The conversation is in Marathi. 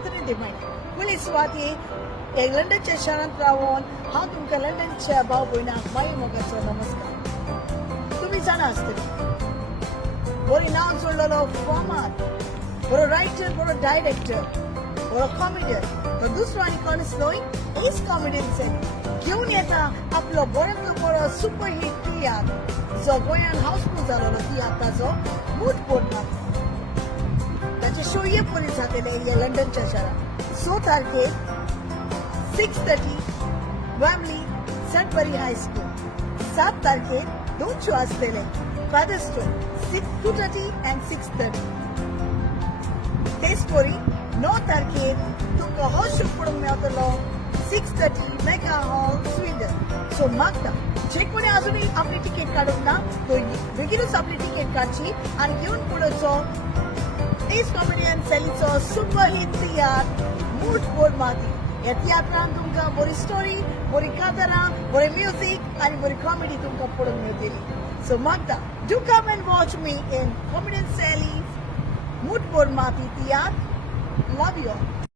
मात्र ते म्हणा पूण सुवाती एक लंडनच्या शारांत रावून हांव तुमकां लंडनच्या भाव भयणाक माई मोगाचो नमस्कार. तुम्ही जाणा आसतली बरी नांव जोडलेलो फॉर्मात बरो रायटर बरो डायरेक्टर बरो कॉमेडियन तो दुसरो आनी कोण आसलो एस कॉमेडियन्सान घेवन येता आपलो बरोंतलो बरो सुपरहिट तियात्र जो गोंयान हाऊसफुल जालोलो तियात्राचो मूठ बोर माती. ताचे शो ये पयलीं जातले हे लंडनच्या शारांत 6 तारखेर 6:30 वॅमली सॅडबरी हायस्कूल. 7 तारखेर 2 शो आसतले फादर्स्टोन 2:30 and 6:30. तेच परी 9 तारखेर तुमकां हो शो पळोवंक मेळटलो 6:30 मेगा हॉल स्वीडन. सो मागता जे कोणी अजूनही आपली तिकेट काढूंक ना तो बेगीनूच आपली तिकेट काडची आनी घेवन पळोवचो एस कॉमेडियन सॅलीचो सुपरहिट तियात्र मूठ बोर माती. ह्या तियात्रांत तुमकां बरी स्टोरी बरी कातरां बरें म्युझीक आनी बरी कॉमेडी तुमकां पळोवंक मेळटली. So Magda, do come and watch me in Comedian Sally's Mood Board Mati Tiatr. Love you all.